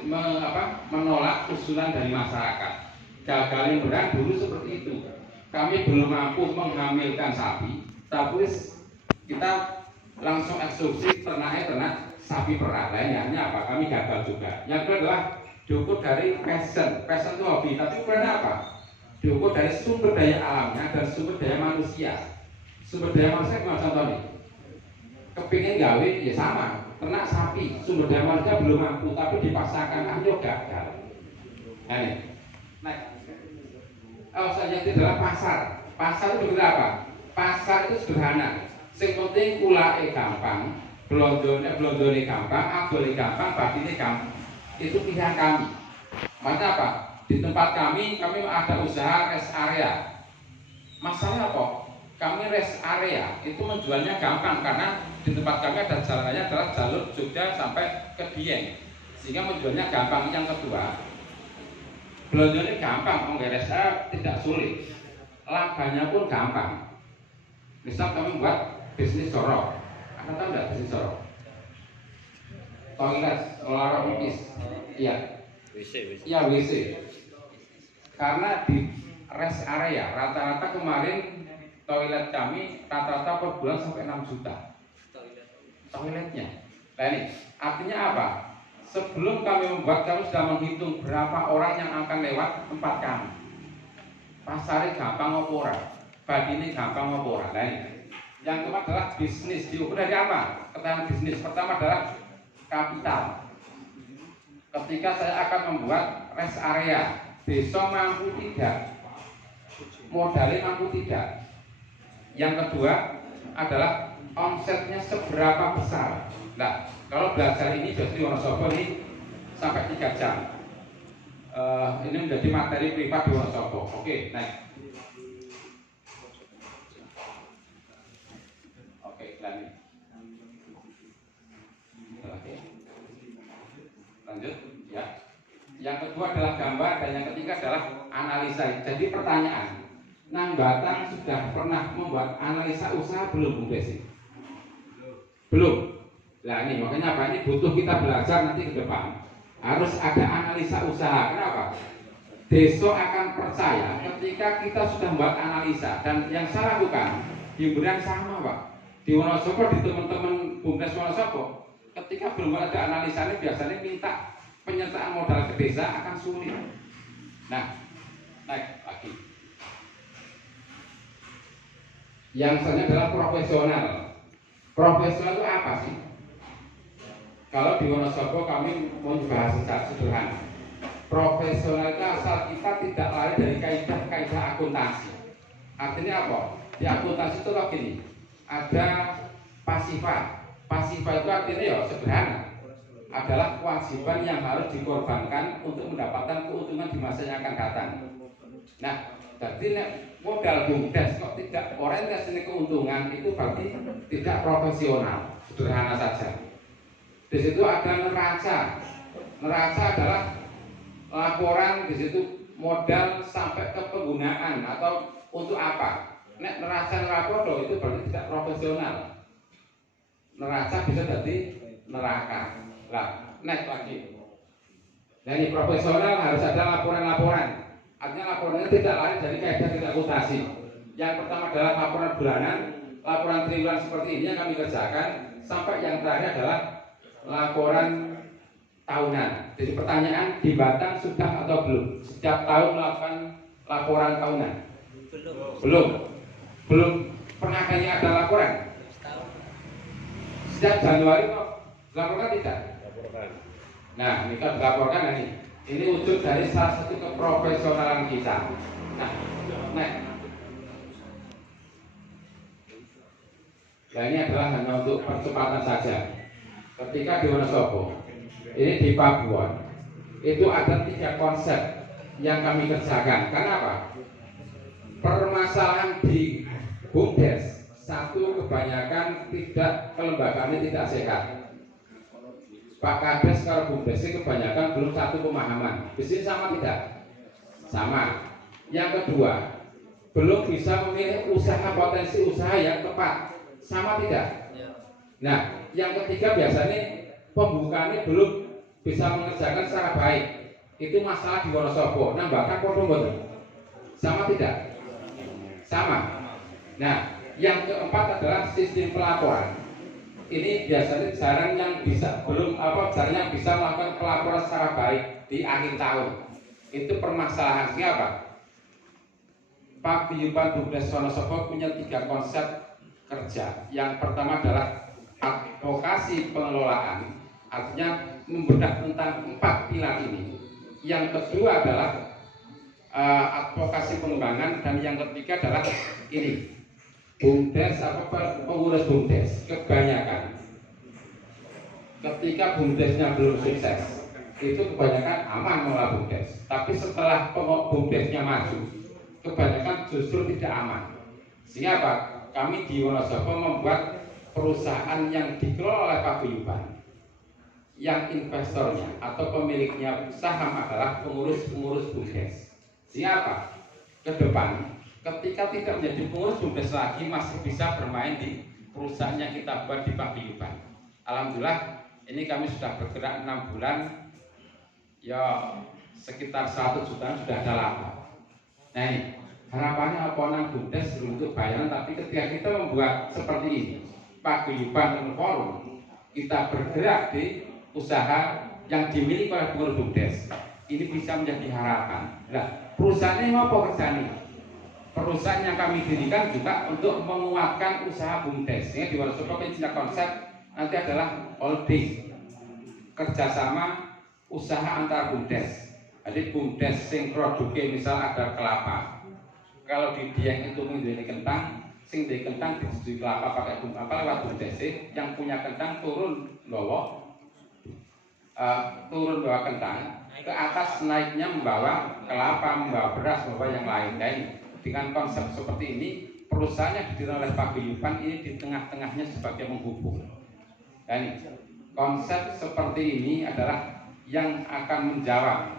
menolak usulan dari masyarakat. Gagal berang dulu seperti itu. Kami belum mampu menghamilkan sapi, tapi kita langsung eksekusi ternak sapi perah. Lainnya apa? Kami gagal juga. Yang kedua adalah diukur dari passion. Passion itu hobi, tapi ukurannya apa? Diukur dari sumber daya alamnya dan sumber daya manusia. Sumber daya manusia gimana contohnya? Kepingin gawe ya sama. Ternak sapi, sumber daya manusia belum mampu, tapi dipaksakan ayo gagal. Nah, saja itu adalah pasar. Pasar itu berbeda apa? Pasar itu sederhana. Yang penting kulake gampang, blondone gampang, abdole gampang, batine gampang. Itu pilihan kami. Maksudnya apa? Di tempat kami ada usaha rest area. Masalah apa? Kami rest area itu menjualnya gampang karena di tempat kami ada jalanannya adalah jalur Jogja sampai ke Dieng, sehingga menjualnya gampang. Yang kedua, belanja gampang, menggeresnya tidak sulit, labanya pun gampang. Misal kami buat bisnis sorok, Anda tahu nggak bisnis sorok? Toilet, olahraga pipis, iya. WC. Karena di rest area rata-rata kemarin toilet kami rata-rata per bulan sampai 6 juta. Toiletnya. Nah ini artinya apa? Sebelum kami membuat, kami sudah menghitung berapa orang yang akan lewat tempat kami. Pasarnya gampang apa ora? Badine gampang apa ora? Nah ini. Yang kedua adalah bisnis. Diukur dari apa? Ketahanan bisnis. Pertama adalah kapital. Ketika saya akan membuat rest area, desa mampu tidak? Modalnya mampu tidak? Yang kedua adalah omsetnya seberapa besar. Nah, kalau belajar ini jadi Wonosobo ini sampai 3 jam. Ini menjadi materi privat di Wonosobo. Oke, naik. Oke, lanjut. Lanjut, ya. Yang kedua adalah gambar dan yang ketiga adalah analisa. Jadi pertanyaan, Nang Batang sudah pernah membuat analisa usaha belum Bu Desi? Belum. Nah ini makanya apa? Ini butuh kita belajar nanti ke depan. Harus ada analisa usaha. Kenapa? Desa akan percaya ketika kita sudah membuat analisa. Dan yang saya lakukan di Bumdes sama Pak. Di Wonosobo, di teman-teman Bumdes Wonosobo, ketika belum ada analisa ini biasanya minta penyertaan modal ke desa akan sulit. Nah, naik lagi. Yang selanjutnya adalah profesional. Profesional itu apa sih? Kalau di Wonosobo kami mau bahas secara sederhana. Profesional itu asal kita tidak lari dari kaidah akuntansi. Artinya apa? Di akuntansi itu loh gini. Ada pasifa. Pasifa itu artinya ya sederhana. Adalah kewajiban yang harus dikorbankan untuk mendapatkan keuntungan di masa yang akan datang. Nah, jadi modal bumdes kok tidak orientasi keuntungan itu berarti tidak profesional. Sederhana saja. Di situ ada neraca. Neraca adalah laporan di situ modal sampai ke penggunaan atau untuk apa. Nek neraca nerapodo itu berarti tidak profesional. Neraca bisa jadi neraka. Lah, nek lagi. Jadi profesional harus ada laporan-laporan. Artinya laporannya tidak lain dari kaidah tidak akuntansi. Yang pertama adalah laporan bulanan, laporan triwulan seperti ini yang kami kerjakan, sampai yang terakhir adalah laporan tahunan. Jadi pertanyaan di Batang sudah atau belum? Setiap tahun melakukan laporan tahunan? Belum pernah kayaknya ada laporan? Setiap Januari kok laporkan tidak? Nah, ini kan dilaporkan ini. Ini wujud dari salah satu keprofesionalan kita. Nah, ini adalah hanya untuk percepatan saja. Ketika di Wonosobo, ini di Papua, itu ada 3 konsep yang kami kerjakan. Kenapa? Permasalahan di BUMDes, satu kebanyakan tidak kelembagaannya tidak sehat. Pak Kades kalau BUMDes kebanyakan belum satu pemahaman. Di sini sama tidak? Sama. Yang kedua, belum bisa memilih usaha potensi usaha yang tepat. Sama tidak? Nah, yang ketiga biasanya pembukaannya belum bisa mengerjakan secara baik. Itu masalah di Wonosobo. Nambahkan foto-foto. Sama tidak? Sama. Nah, yang keempat adalah sistem pelaporan. Ini biasanya jarang yang bisa jarang yang bisa melakukan pelaporan secara baik di akhir tahun. Itu permasalahan siapa? Pak Piyupan BUMDes Wonosobo punya 3 konsep kerja. Yang pertama adalah advokasi pengelolaan, artinya membedah tentang 4 pilar ini. Yang kedua adalah advokasi pengembangan, dan yang ketiga adalah ini BUMDes pengurus BUMDes kebanyakan ketika BUMDesnya belum sukses itu kebanyakan aman mengelola BUMDes, tapi setelah BUMDesnya maju kebanyakan justru tidak aman. Sehingga apa? Kami di Wonosobo membuat perusahaan yang dikelola oleh paguyuban, yang investornya atau pemiliknya saham adalah pengurus-pengurus BUMDes. Siapa? Ke depan ketika tidak menjadi pengurus BUMDes lagi masih bisa bermain di perusahaan yang kita buat di paguyuban. Alhamdulillah ini kami sudah bergerak 6 bulan, ya sekitar 100 jutaan sudah ada laba. Nah ini harapannya Alponan BUMDes untuk bayaran, tapi ketika kita membuat seperti ini paguyuban forum, kita bergerak di usaha yang dimiliki oleh pengurus BUMDes, ini bisa menjadi harapan. Nah, perusahaan ini apa kerjanya? Perusahaan yang kami dirikan juga untuk menguatkan usaha BUMDes. Ini di Wonosobo punya konsep nanti adalah holding, kerjasama usaha antar BUMDes. Jadi BUMDes sing produknya misal ada kelapa, kalau di Dieng itu menjadi kentang, sing di kentang di kelapa pakai lewat BUMDes, yang punya kentang turun bawa kentang ke atas, naiknya membawa kelapa, membawa beras, membawa yang lain. Dan dengan konsep seperti ini, perusahaannya didirikan oleh paguyuban ini di tengah-tengahnya sebagai penghubung. Dan konsep seperti ini adalah yang akan menjawab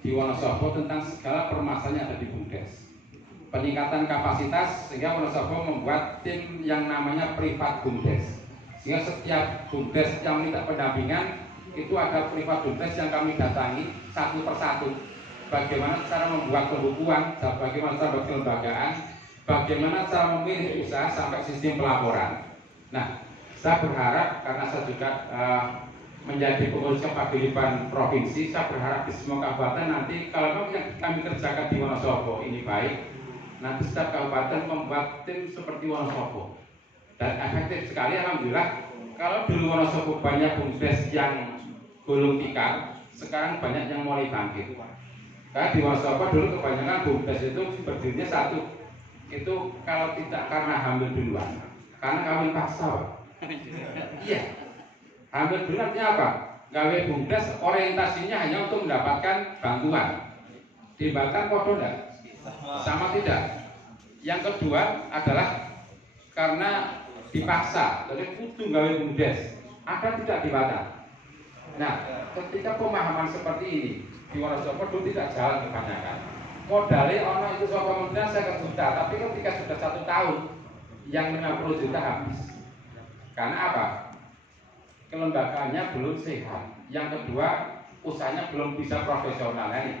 di Wonosobo tentang segala permasalahan yang ada di BUMDes. Peningkatan kapasitas, sehingga Wonosobo membuat tim yang namanya privat BUMDes. Sehingga setiap BUMDes yang minta pendampingan itu ada privat BUMDes yang kami datangi satu persatu. Bagaimana cara membuat pembukuan, bagaimana cara membuat kelembagaan, bagaimana cara memilih usaha sampai sistem pelaporan. Nah, saya berharap karena saya juga menjadi pengurus paguyuban provinsi, saya berharap di semua kabupaten nanti kalau yang kami kerjakan di Wonosobo ini baik, nanti setiap kabupaten membuat tim seperti Wonosobo dan efektif sekali. Alhamdulillah, kalau dulu Wonosobo banyak BUMDes yang gulung tikar, sekarang banyak yang mulai bangkit. Karena di Wonosobo dulu kebanyakan BUMDes itu berdirinya satu, itu kalau tidak karena hamil duluan, karena kawin paksa. Iya, hamil duluan artinya apa? Gawe BUMDes orientasinya hanya untuk mendapatkan bantuan. Di Batang podo enggak? Sama tidak. Yang kedua adalah karena dipaksa, jadi kudu gawe BUMDes. Ada tidak di Batang? Nah, ketika pemahaman seperti ini di Wonosobo dulu tidak jalan kebanyakan. Modalnya orang itu soal kementerian saya juta, tapi ketika sudah 1 tahun yang 50 juta habis. Karena apa? Kelembagaannya belum sehat. Yang kedua, usahanya belum bisa profesional. Ini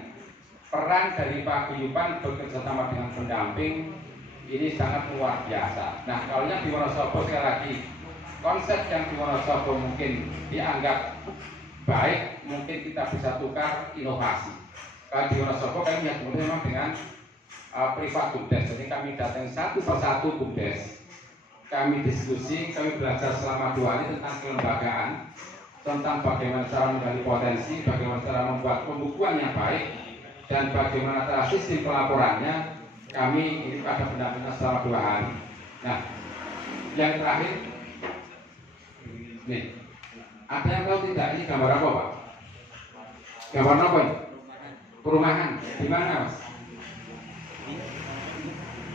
peran dari paguyuban bekerja sama dengan pendamping ini sangat luar biasa. Nah, kalau yang di Wonosobo sekali lagi, konsep yang di Wonosobo mungkin dianggap baik, mungkin kita bisa tukar inovasi. Kalau di Wonosobo kami memang dengan privat bumdes, jadi kami datang satu persatu bumdes, kami diskusi, kami belajar selama 2 hari tentang kelembagaan, tentang bagaimana cara menggali potensi, bagaimana cara membuat pembukuan yang baik, dan bagaimana cara sistem pelaporannya. Kami ini ada benar-benar selama 2 hari. Nah, yang terakhir, nih, ada yang tahu tidak ini gambar apa, Pak? Gambar apa ini? Perumahan. Di mana, Mas?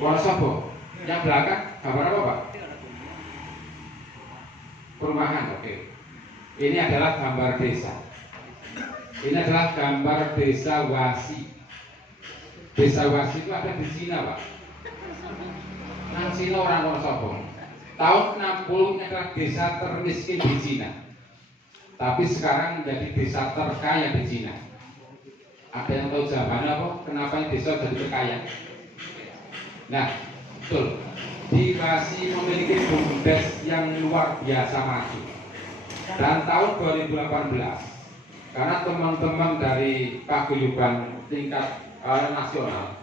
Wonosobo. Yang belakang gambar apa, Pak? Perumahan. Oke. Ini adalah gambar desa. Ini adalah gambar desa Wasi. Desa Wasi itu ada di Cina, Pak. Nang Cina orang Wonosobo. Tahun 60 ini adalah desa termiskin di Cina. Tapi sekarang menjadi desa terkaya di Cina. Ada yang tahu jawabannya apa? Kenapa ini desa jadi terkaya? Nah, betul. Di Wasi memiliki bumdes yang luar biasa maju. Dan tahun 2018, karena teman-teman dari paguyuban tingkat nasional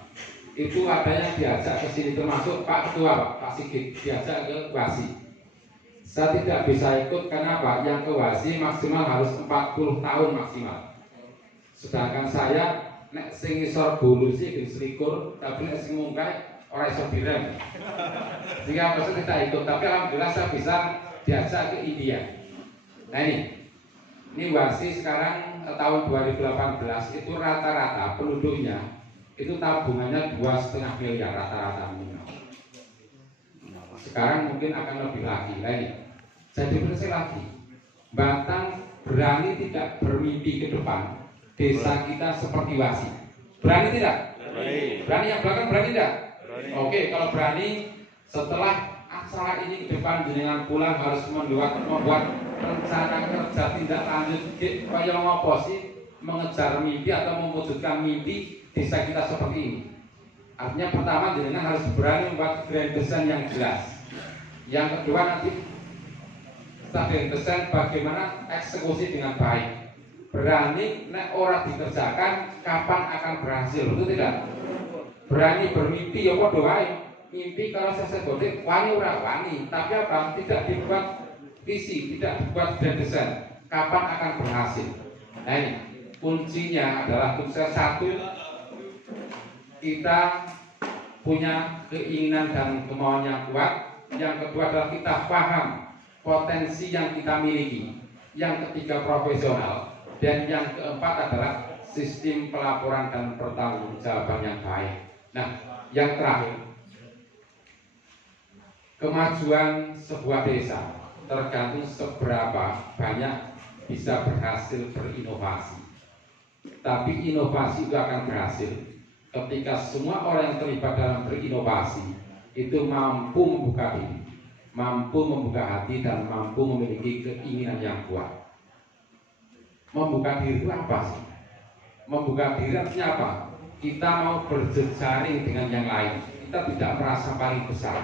itu ada yang diajak ke sini, termasuk Pak Ketua, Pak Sigit, diajak ke Wasi. Saya tidak bisa ikut karena apa? Yang ke Wasi maksimal harus 40 tahun maksimal. Sedangkan saya nek sing isor bulu sih selikur, tapi nek sing mungkai ora iso direm. Sehingga saya tidak ikut, tapi alhamdulillah saya bisa diajak ke India. Nah ini Wasi sekarang tahun 2018 itu rata-rata penduduknya itu tabungannya 2,5 miliar rata-rata minimal. Sekarang mungkin akan lebih lagi. Jadi bersih lagi. Batang berani tidak bermimpi ke depan. Desa kita seperti Wasi. Berani tidak? Berani yang belakang berani tidak? Oke, kalau berani setelah acara ini ke depan jenengan pulang harus membuat rencana kerja tindak lanjut kaya ngopo sih mengejar mimpi atau mewujudkan mimpi desa kita seperti ini. Artinya pertama jenengan harus berani membuat grand design yang jelas. Yang kedua nanti setelah grand design bagaimana eksekusi dengan baik. Berani nek ora dikerjakan kapan akan berhasil, betul tidak? Berani bermimpi ya padha wae. Mimpi kalau saya godek wani ora wani, tapi apa? Tidak dibuat visi, tidak dibuat grand design. Kapan akan berhasil? Nah ini kuncinya adalah sukses. Satu, kita punya keinginan dan kemauan yang kuat. Yang kedua adalah kita paham potensi yang kita miliki. Yang ketiga profesional. Dan yang keempat adalah sistem pelaporan dan pertanggungjawaban yang baik. Nah, yang terakhir, kemajuan sebuah desa tergantung seberapa banyak bisa berhasil berinovasi. Tapi inovasi itu akan berhasil ketika semua orang yang terlibat dalam berinovasi itu mampu membuka diri, mampu membuka hati, dan mampu memiliki keinginan yang kuat. Membuka diri itu apa sih? Membuka diri artinya apa? Kita mau berjejaring dengan yang lain. Kita tidak merasa paling besar.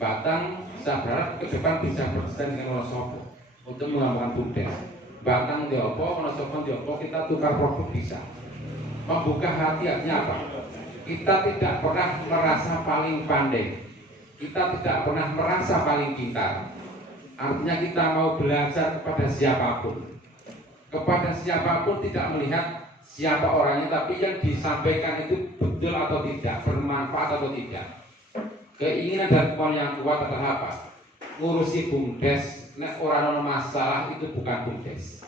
Batang saya berharap ke depan bisa bersaing dengan Wonosobo untuk mengembangkan bumdes. Batang diopo, Wonosobo diopo, kita tukar produk bisa. Membuka hati artinya apa? Kita tidak pernah merasa paling pandai. Kita tidak pernah merasa paling pintar. Artinya kita mau belajar kepada siapapun. Kepada siapapun, tidak melihat siapa orangnya, tapi yang disampaikan itu betul atau tidak, bermanfaat atau tidak. Keinginan dan kemauan yang kuat adalah apa? Ngurusi bumdes, nek orang masalah itu bukan bumdes.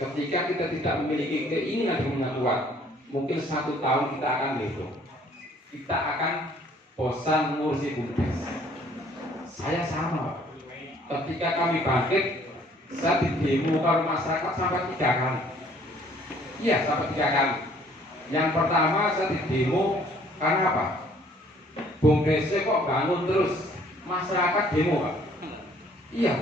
Ketika kita tidak memiliki keinginan yang kuat, mungkin 1 tahun kita akan legowo. Kita akan bosan ngurusi bumdes. Saya sama. Ketika kami bangkit, Saya di demo kalau masyarakat sampai 3 kali. Iya, sampai 3 kali. Yang pertama saya di demo karena apa? Bung Dese kok bangun terus masyarakat demo, Pak? Iya,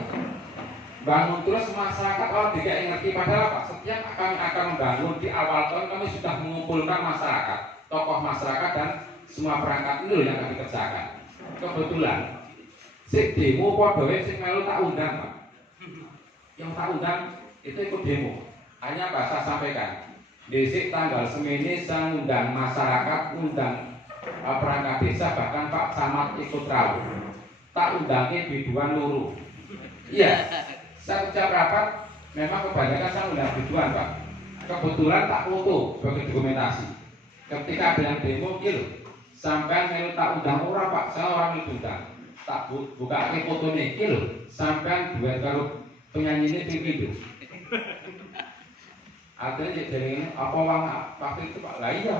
bangun terus masyarakat orang tidak ngerti, padahal apa? Setiap kami akan membangun di awal tahun kami sudah mengumpulkan masyarakat, tokoh masyarakat dan semua perangkat itu yang kami kerjakan. Kebetulan si demo podoe sing melu tak undang, Pak. Yang tak undang itu ikut demo. Hanya apa saya sampaikan. Desik tanggal semini saya undang masyarakat, undang perangkat desa, bahkan Pak Camat ikut rawuh. Tak undangnya biduan luru. Iya, saya ucap rapat, memang kebanyakan saya undang biduan, Pak. Kebetulan tak foto sebagai dokumentasi. Ketika ada yang demo, sampai melu tak undang orang, Pak, saya orang undang. Tak buka ke fotonya, sampai duet karo penyanyi ini video. Artinya jadi apa wang waktu itu Pak, lah iya.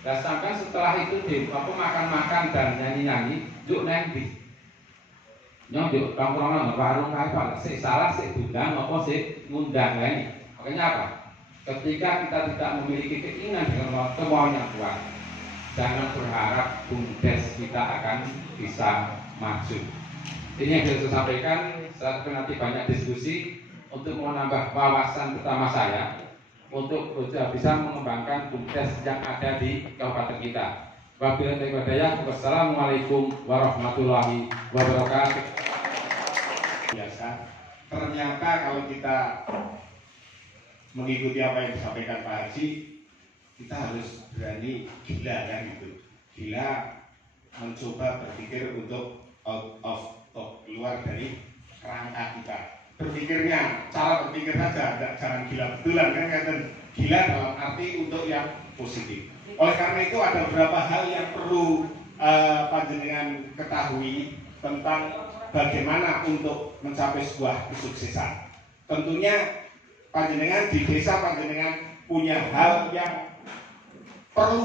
Nah sampai setelah itu apa makan-makan dan nyanyi-nyanyi, juk nanti nyong juk tongkrongan warung kae Pak, sik salah sik undang apa sik ngundang ini. Makanya apa? Ketika kita tidak memiliki keinginan dengan kemauan yang kuat, jangan berharap BUMDes kita akan bisa maju. Ini yang bisa saya sampaikan. Saya nanti banyak diskusi untuk menambah wawasan pertama saya untuk bisa mengembangkan BUMDes yang ada di kabupaten kita. Wabillahi taufiq wal hidayah. Wassalamualaikum warahmatullahi wabarakatuh. Biasa. Ternyata kalau kita mengikuti apa yang disampaikan Pak Haji, kita harus berani gila kan gitu. Gila mencoba berpikir untuk out of keluar dari kerangka kita. Berpikirnya, cara berpikir saja, jangan gila betulan kan, gila dalam arti untuk yang positif. Oleh karena itu ada beberapa hal yang perlu panjenengan ketahui tentang bagaimana untuk mencapai sebuah kesuksesan. Tentunya panjenengan di desa panjenengan punya hal yang perlu